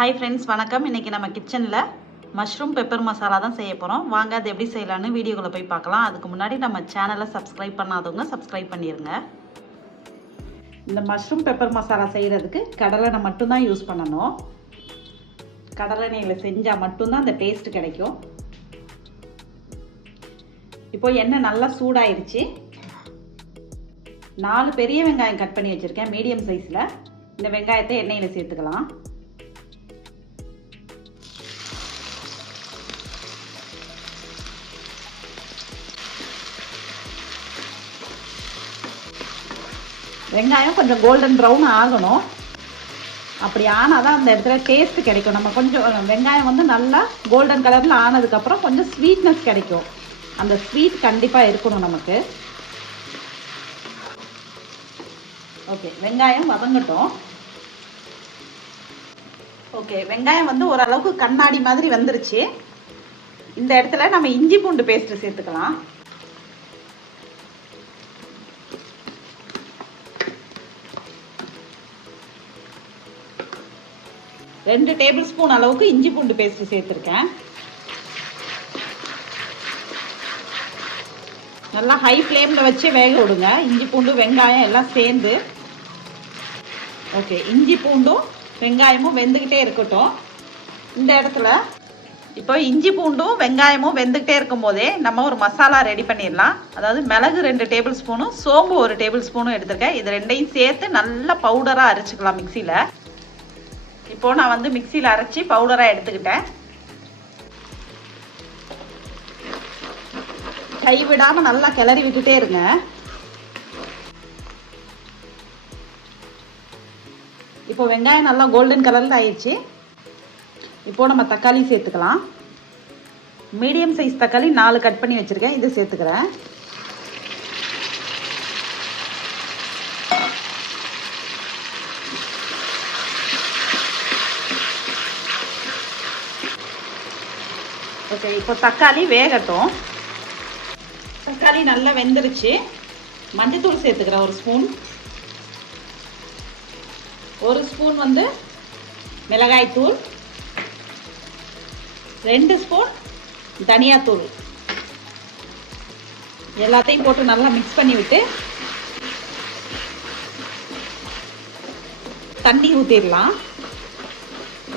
Hi friends வணக்கம். இன்றைக்கி நம்ம கிச்சனில் மஷ்ரூம் பெப்பர் மசாலா தான் செய்ய போகிறோம் வாங்க அது எப்படி செய்யலான்னு வீடியோக்குள்ளே போய் பார்க்கலாம். அதுக்கு முன்னாடி நம்ம சேனலை சப்ஸ்கிரைப் பண்ணாதவங்க சப்ஸ்கிரைப் பண்ணிடுங்க இந்த மஷ்ரூம் பெப்பர் மசாலா செய்கிறதுக்கு கடலெண்ணெய் மட்டும்தான் யூஸ் பண்ணணும். கடலெண்ணெயில் செஞ்சால் மட்டும்தான் அந்த டேஸ்ட் கிடைக்கும். இப்போ எண்ணெய் நல்லா சூடாயிருச்சு. நாலு பெரிய வெங்காயம் கட் பண்ணி வச்சுருக்கேன். மீடியம் சைஸில் இந்த வெங்காயத்தை எண்ணெயில் சேர்த்துக்கலாம். வெங்காயம் கொஞ்சம் கோல்டன் ப்ரௌன் ஆகணும். அப்படி ஆனால் தான் அந்த இடத்துல டேஸ்ட் கிடைக்கும். நம்ம கொஞ்சம் வெங்காயம் வந்து நல்லா கோல்டன் கலரில் ஆனதுக்கப்புறம் கொஞ்சம் ஸ்வீட்னஸ் கிடைக்கும். அந்த ஸ்வீட் கண்டிப்பாக இருக்கணும் நமக்கு. ஓகே வெங்காயம் வதங்கட்டும். ஓகே வெங்காயம் வந்து ஓரளவுக்கு கண்ணாடி மாதிரி வந்துருச்சு. இந்த இடத்துல நம்ம இஞ்சி பூண்டு பேஸ்ட்டு சேர்த்துக்கலாம். ரெண்டு டேபிள் ஸ்பூன் அளவுக்கு இஞ்சி பூண்டு பேஸ்ட் சேர்த்துருக்கேன். நல்லா ஹை ஃப்ளேமில் வச்சு வேக விடுங்க. இஞ்சி பூண்டு வெங்காயம் எல்லாம் சேர்ந்து. ஓகே இஞ்சி பூண்டும் வெங்காயமும் வெந்துக்கிட்டே இருக்கட்டும். இந்த இடத்துல இப்போ இஞ்சி பூண்டும் வெங்காயமும் வெந்துக்கிட்டே இருக்கும் போதே நம்ம ஒரு மசாலா ரெடி பண்ணிடலாம். அதாவது மிளகு ரெண்டு டேபிள் ஸ்பூனும் சோம்பு ஒரு டேபிள் ஸ்பூனும் எடுத்துருக்கேன். இது ரெண்டையும் சேர்த்து நல்லா பவுடராக அரைச்சிக்கலாம் மிக்சியில் இப்போ நான் வந்து மிக்சியில் அரைச்சி பவுடராக எடுத்துக்கிட்டேன். கைவிடாமல் நல்லா கிளறி விட்டுட்டே இருங்க. இப்போ வெங்காயம் நல்லா கோல்டன் கலரில் ஆயிடுச்சு. இப்போ நம்ம தக்காளி சேர்த்துக்கலாம். மீடியம் சைஸ் தக்காளி நாலு கட் பண்ணி வச்சுருக்கேன் இது சேர்த்துக்கிறேன். ஓகே இப்போ தக்காளி வேகட்டும். தக்காளி நல்லா வெந்துருச்சு. மஞ்சத்தூள் சேர்த்துக்கிறேன் ஒரு ஸ்பூன். ஒரு ஸ்பூன் வந்து மிளகாய்த்தூள். ரெண்டு ஸ்பூன் தனியாத்தூள். எல்லாத்தையும் போட்டு நல்லா மிக்ஸ் பண்ணி விட்டு தண்ணி ஊற்றிடலாம்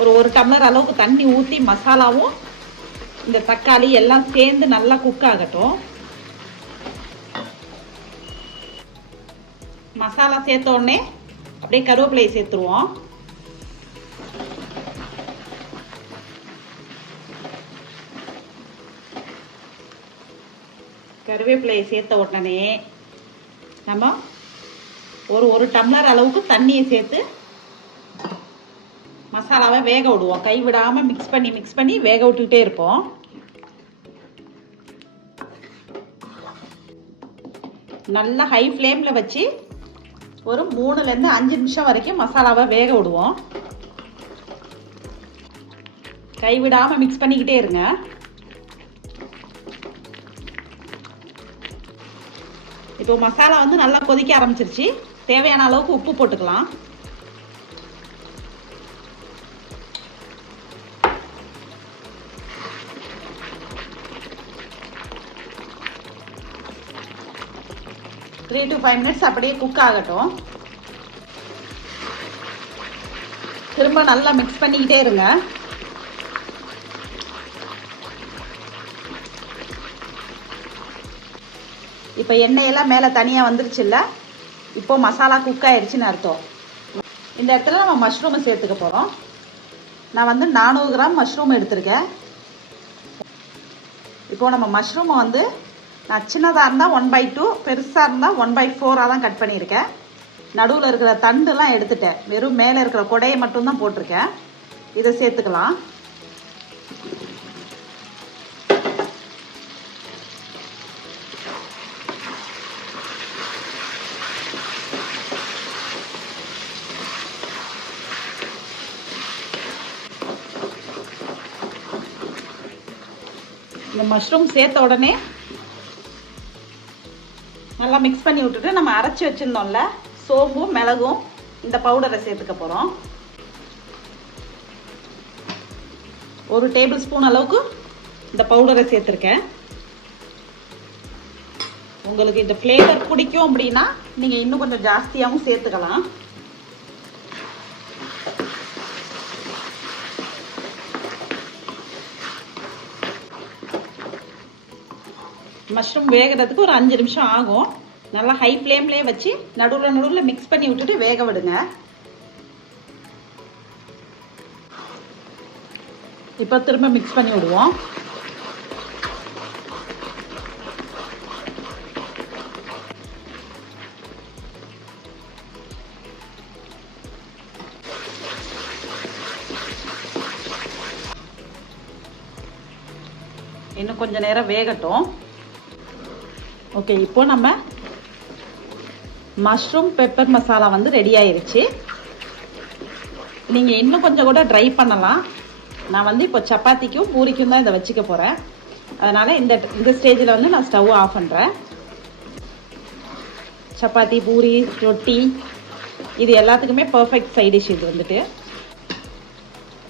ஒரு ஒரு டம்ளர் அளவுக்கு தண்ணி ஊற்றி மசாலாவும் இந்த தக்காளி எல்லாம் சேர்ந்து நல்லா குக் ஆகட்டும். மசாலா சேர்த்த உடனே அப்படியே கருவேப்பிலையை சேர்த்துருவோம். கருவேப்பிலையை சேர்த்த உடனே நம்ம ஒரு ஒரு டம்ளர் அளவுக்கு தண்ணியை சேர்த்து மசாலாவை வேக விடுவோம். கை விடாமல் மிக்ஸ் பண்ணி மிக்ஸ் பண்ணி வேக விட்டுக்கிட்டே இருப்போம். நல்லா ஹை ஃப்ளேமில் வச்சு ஒரு மூணுலேருந்து அஞ்சு நிமிஷம் வரைக்கும் மசாலாவை வேக விடுவோம். கை விடாமல் மிக்ஸ் பண்ணிக்கிட்டே இருங்க. இப்போ மசாலா வந்து நல்லா கொதிக்க ஆரம்பிச்சிருச்சு. தேவையான அளவுக்கு உப்பு போட்டுக்கலாம். த்ரீ டு ஃபைவ் மினிட்ஸ் அப்படியே குக் ஆகட்டும். திரும்ப நல்லா மிக்ஸ் பண்ணிக்கிட்டே இருங்க. இப்போ எண்ணெயெல்லாம் மேலே தனியாக வந்துருச்சுல்ல இப்போ மசாலா குக் ஆயிடுச்சுன்னு அர்த்தம். இந்த இடத்துல நம்ம மஷ்ரூமை சேர்த்துக்க போகிறோம் நான் வந்து நானூறு கிராம் மஷ்ரூம் எடுத்திருக்கேன். இப்போ நம்ம மஷ்ரூமை வந்து நான் சின்னதாக இருந்தால் ஒன் பை டூ பெருசாக இருந்தால் ஒன் பை ஃபோராக தான் கட் பண்ணியிருக்கேன். நடுவில் இருக்கிற தண்டுலாம் எடுத்துட்டேன். வெறும் மேலே இருக்கிற கொடையை மட்டும்தான் போட்டிருக்கேன். இதை சேர்த்துக்கலாம். இந்த மஷ்ரூம் சேர்த்த உடனே நல்லா மிக்ஸ் பண்ணி விட்டுட்டு நம்ம அரைச்சி வச்சுருந்தோம்ல சோம்பும் மிளகும் இந்த பவுடரை சேர்த்துக்க போகிறோம் ஒரு டேபிள் ஸ்பூன் அளவுக்கு இந்த பவுடரை சேர்த்துருக்கேன். உங்களுக்கு இந்த ஃப்ளேவர் பிடிக்கும் அப்படின்னா நீங்கள் இன்னும் கொஞ்சம் ஜாஸ்தியாகவும் சேர்த்துக்கலாம். மஷ்ரூம் வேகிறதுக்கு ஒரு அஞ்சு நிமிஷம் ஆகும். நல்லா ஹை ஃப்ளேம்லேயே வச்சு நடுவில் நடுவில் மிக்ஸ் பண்ணி விட்டுட்டு வேக விடுங்க. இப்போ திரும்ப மிக்ஸ் பண்ணி விடுவோம். இன்னும் கொஞ்ச நேரம் வேகட்டும். ஓகே இப்போ நம்ம மஷ்ரூம் பெப்பர் மசாலா வந்து ரெடி ஆயிருச்சு. நீங்கள் இன்னும் கொஞ்சம் கூட ட்ரை பண்ணலாம். நான் வந்து இப்போ சப்பாத்திக்கும் பூரிக்கும் தான் இதை வச்சுக்க போகிறேன் அதனால் இந்த இந்த ஸ்டேஜில் வந்து நான் ஸ்டவ் ஆஃப் பண்ணுறேன் சப்பாத்தி பூரி ரொட்டி இது எல்லாத்துக்குமே பர்ஃபெக்ட் சைடிஷ் இது வந்துட்டு.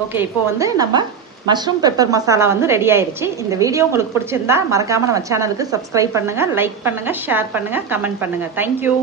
ஓகே இப்போ வந்து நம்ம மஷ்ரூம் பெப்பர் மசாலா வந்து ரெடி ஆயிடுச்சு இந்த வீடியோ உங்களுக்கு பிடிச்சிருந்தா மறக்காமல் நம்ம சேனலுக்கு சப்ஸ்கிரைப் பண்ணுங்கள் லைக் பண்ணுங்கள் ஷேர் பண்ணுங்கள் கமெண்ட் பண்ணுங்கள் தேங்க்யூ